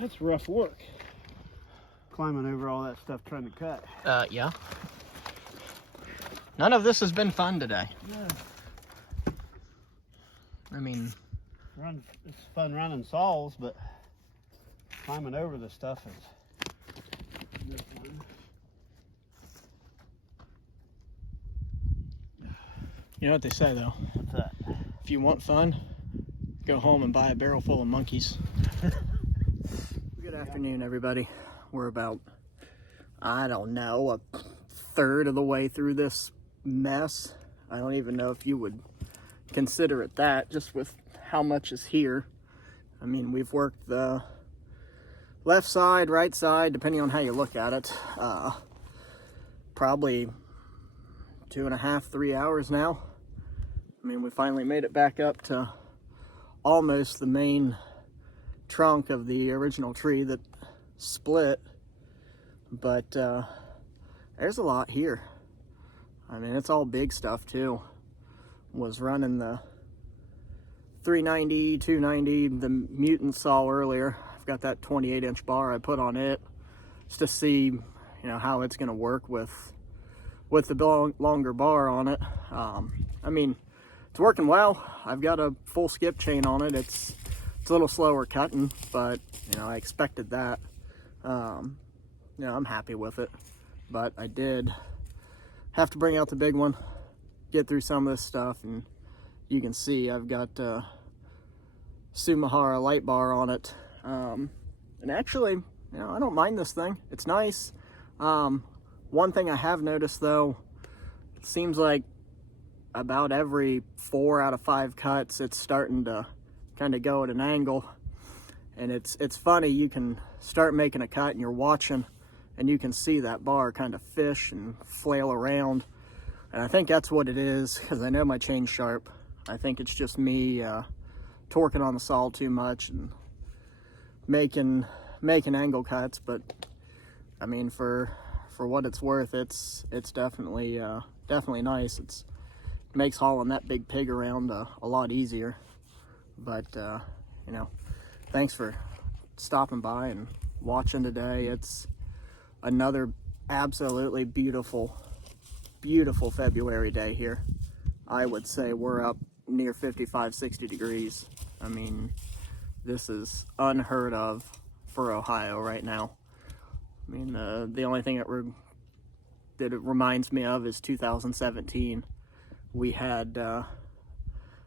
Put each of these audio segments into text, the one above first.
That's rough work. Climbing over all that stuff trying to cut. Yeah. None of this has been fun today. Yeah. I mean, it's fun running saws, but climbing over the stuff is no fun. You know what they say though? What's that? If you want fun, go home and buy a barrel full of monkeys. Good afternoon, everybody. We're about, I don't know, a third of the way through this mess. I don't even know if you would consider it that, just with how much is here. I mean, we've worked the left side, right side, depending on how you look at it. Probably 2.5, 3 hours now. I mean, we finally made it back up to almost the main trunk of the original tree that split, but there's a lot here. I mean, it's all big stuff too. Was running the 390, 290, the mutant saw earlier. I've got that 28-inch bar I put on it just to see, you know, how it's going to work with the longer bar on it. I mean, it's working well. I've got a full skip chain on it. It's a little slower cutting, but you know, I expected that. You know, I'm happy with it, but I did have to bring out the big one, get through some of this stuff, and you can see I've got Sumahara light bar on it. And actually, you know, I don't mind this thing. It's nice. One thing I have noticed though, it seems like about every 4 out of 5 cuts, it's starting to kind of go at an angle. And it's funny, you can start making a cut and you're watching and you can see that bar kind of fish and flail around. And I think that's what it is, because I know my chain's sharp. I think it's just me torquing on the saw too much and making angle cuts. But I mean, for what it's worth, it's definitely nice. It makes hauling that big pig around a lot easier. But you know, thanks for stopping by and watching today. It's another absolutely beautiful February day here. I would say we're up near 55, 60 degrees. I mean, this is unheard of for Ohio right now. I mean, the only thing that it reminds me of is 2017. We had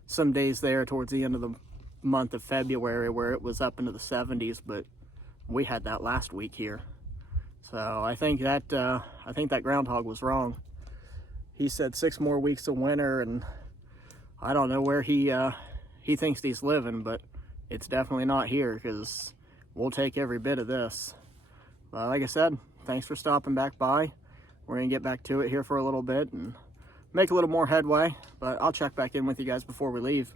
some days there towards the end of the month of February where it was up into the 70s, but we had that last week here. So I think that groundhog was wrong. He said 6 more weeks of winter, and I don't know where he thinks he's living, but it's definitely not here, because we'll take every bit of this. But like I said, thanks for stopping back by. We're gonna get back to it here for a little bit and make a little more headway, but I'll check back in with you guys before we leave.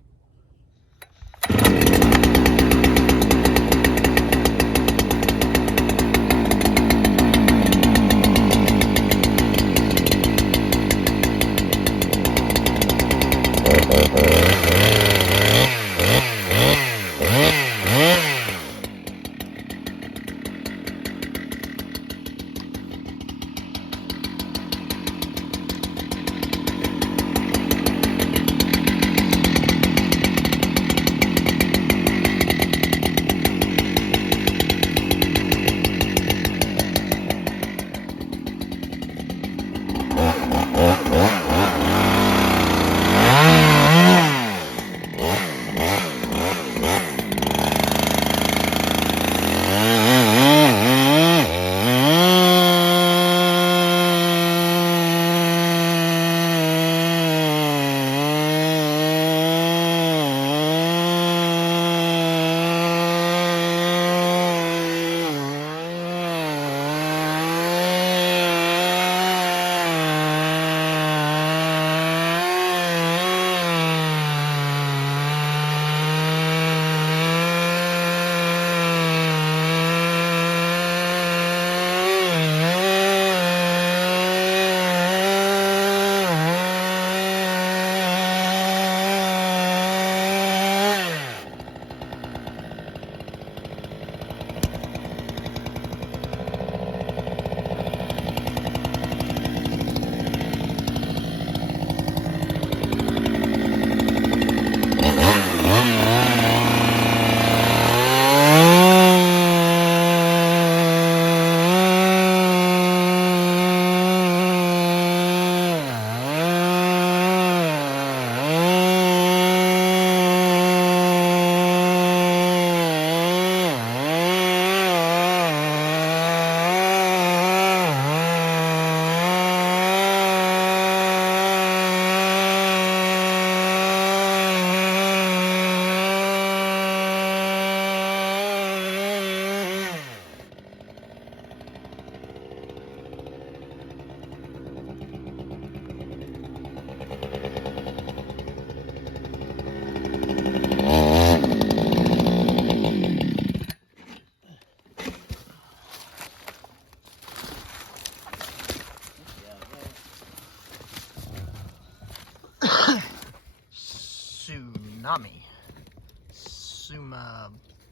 Nami.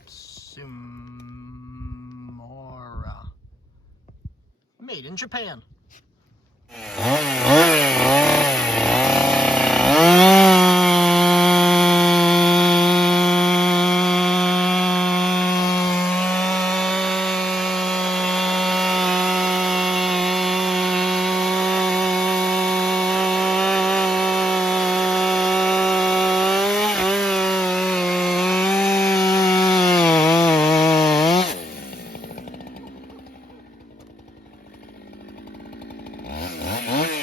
Sumora. Made in Japan. Mm-hmm.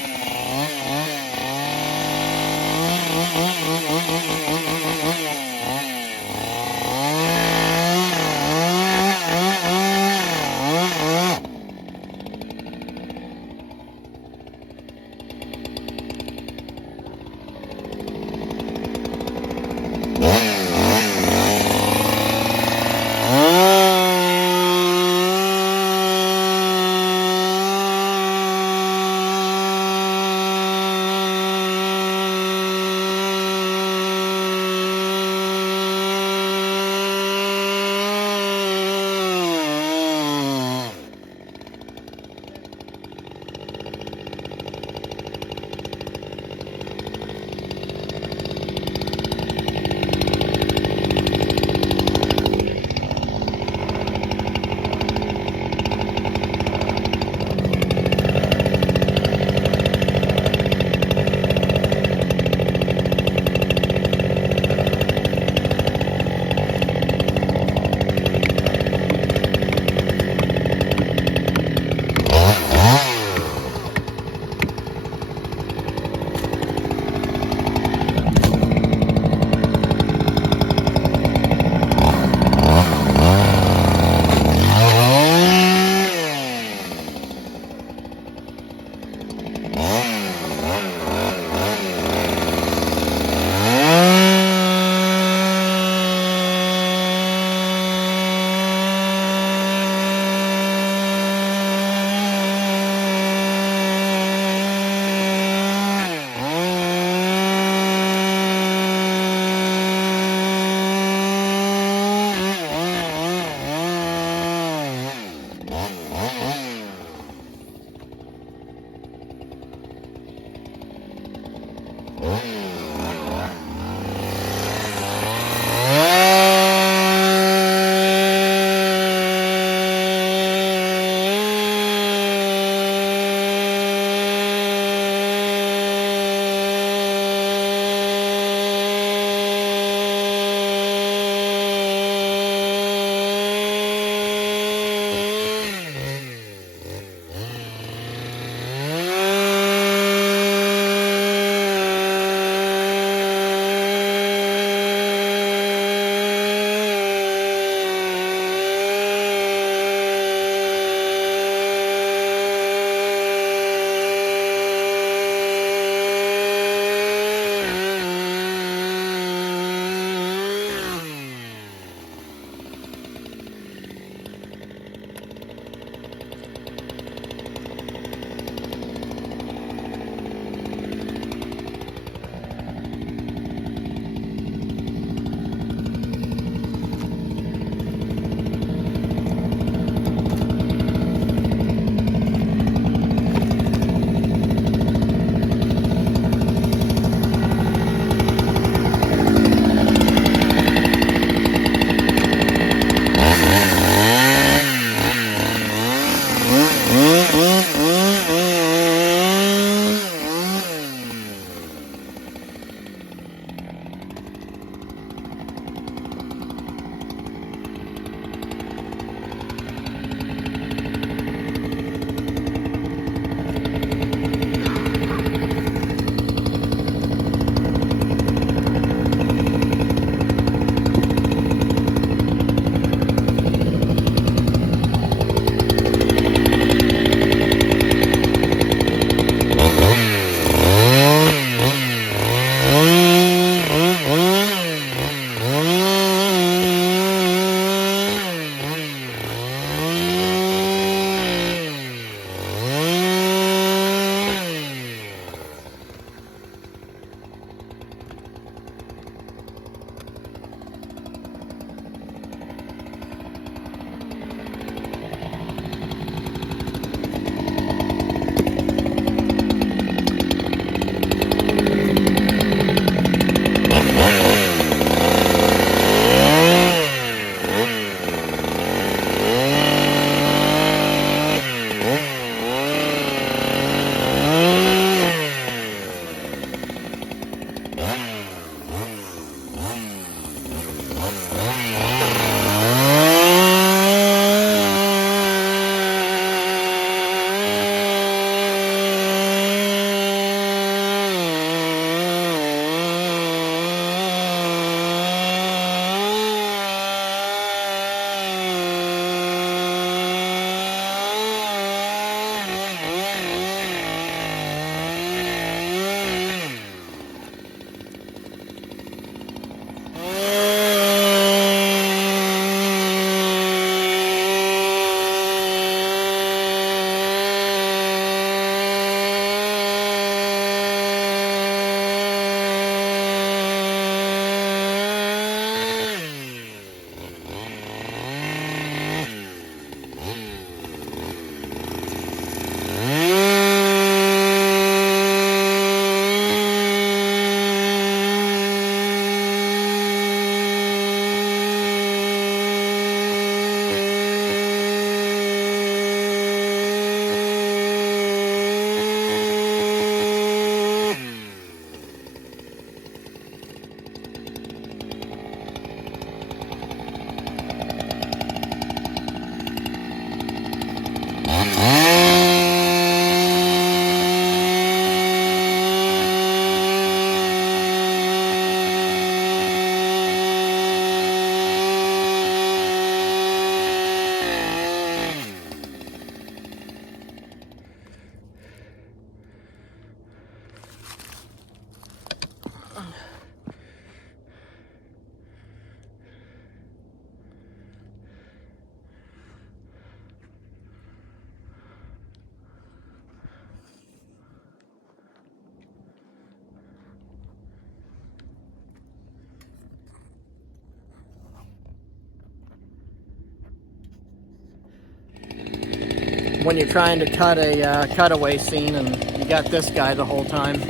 when you're trying to cut a cutaway scene and you got this guy the whole time.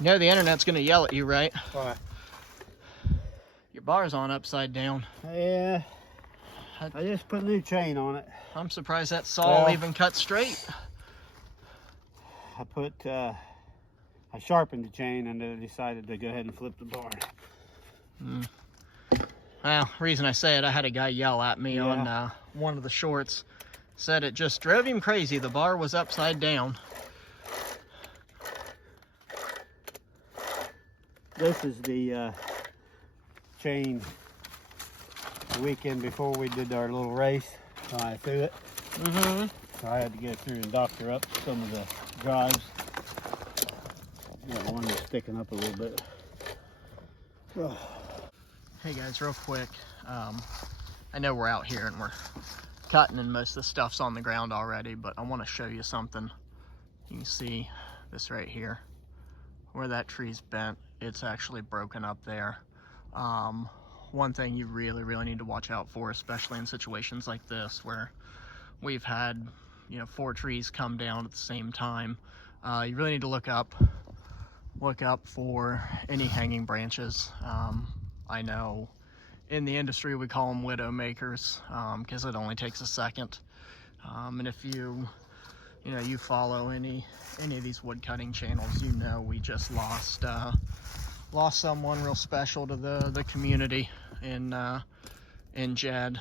You know the internet's gonna yell at you, right? Why? Your bar's on upside down. Yeah. I just put a new chain on it. I'm surprised that saw even cut straight. I sharpened the chain and then I decided to go ahead and flip the bar. Well, reason I say it, I had a guy yell at me on one of the shorts. Said it just drove him crazy. The bar was upside down. This is the chain the weekend before we did our little race. I threw it. So I had to go through and doctor up some of the drives. Got one that's sticking up a little bit. Oh. Hey guys, real quick. I know we're out here and we're cutting and most of the stuff's on the ground already, but I want to show you something. You can see this right here. Where that tree's bent, it's actually broken up there. One thing you really need to watch out for, especially in situations like this where we've had 4 trees come down at the same time, you really need to look up for any hanging branches. I know in the industry we call them widow makers, because it only takes a second. And if you follow any of these wood cutting channels, we just lost someone real special to the community in Jed.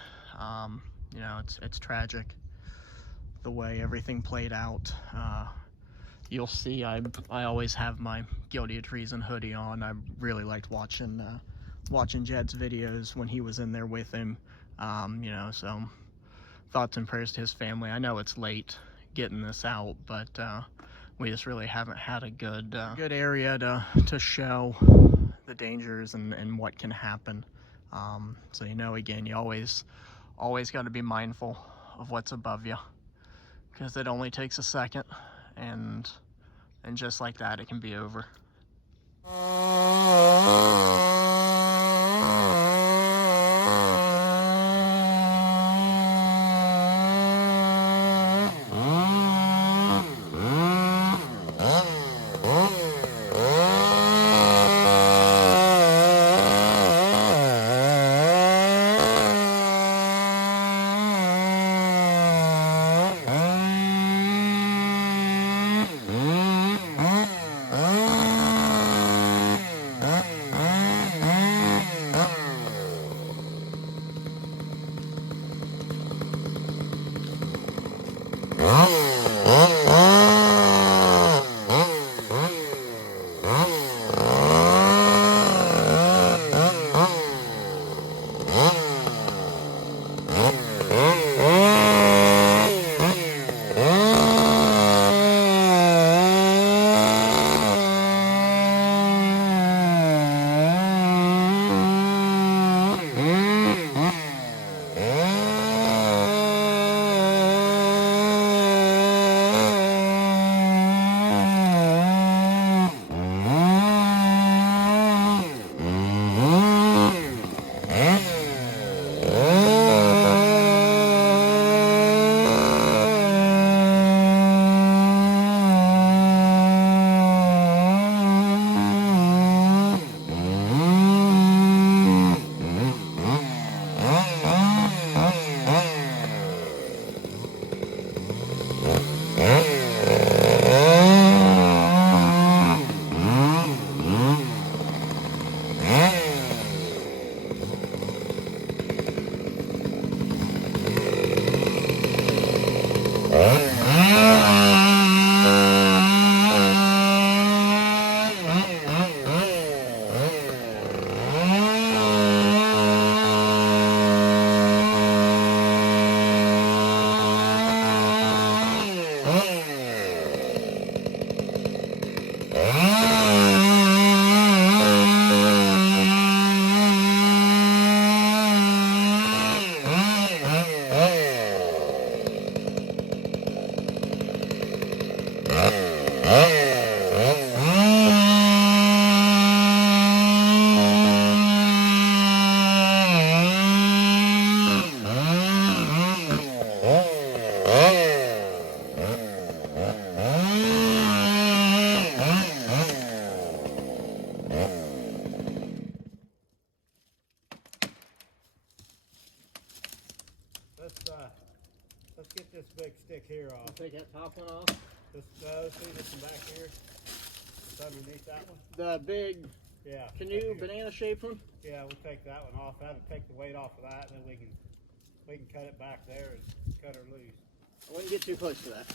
It's tragic the way everything played out. You'll see I always have my Guilty of Treason hoodie on. I really liked watching Jed's videos when he was in there with him. So thoughts and prayers to his family. I know it's late getting this out, but we just really haven't had a good area to show the dangers and what can happen. So again, you always got to be mindful of what's above you, because it only takes a second, and just like that it can be over. let's get this big stick here off. Take that top one off. See this one back here? It's underneath that one. The big canoe banana shaped one. Yeah, we'll take that one off. That'll take the weight off of that, and then we can cut it back there and cut her loose. I wouldn't get too close to that.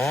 We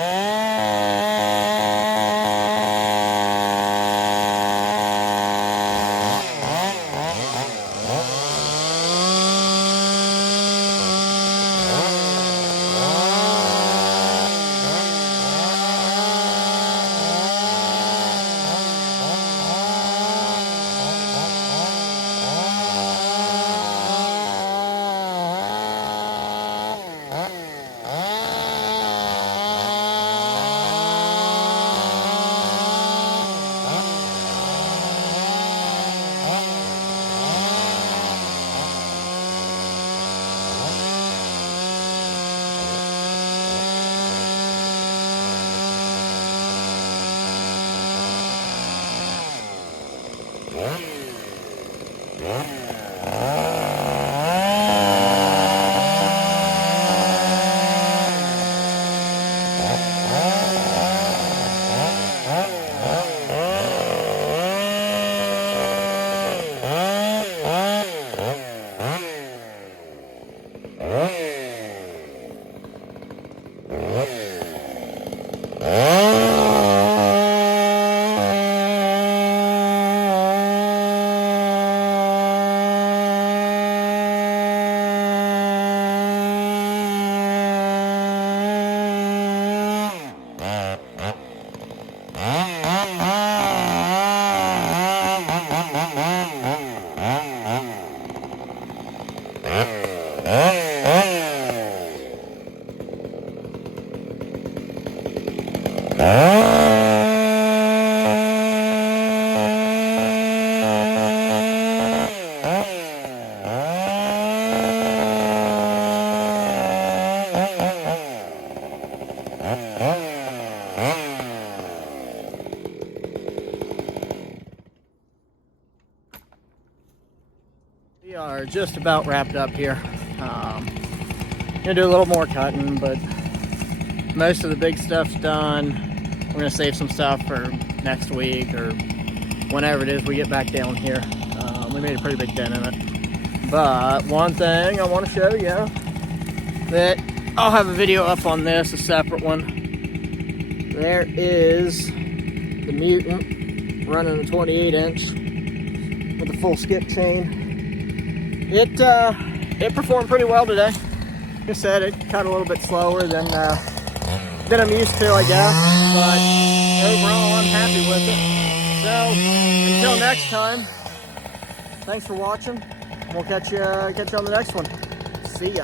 are just about wrapped up here. Gonna do a little more cutting, but most of the big stuff's done. We're gonna save some stuff for next week or whenever it is we get back down here. We made a pretty big dent in it. But one thing I want to show you, that I'll have a video up on this, a separate one. There is the Mutant running a 28 inch with a full skip chain. It performed pretty well today. Like I said, it cut a little bit slower than I'm used to, I guess, but overall I'm happy with it. So until next time, thanks for watching. We'll catch you on the next one. See ya.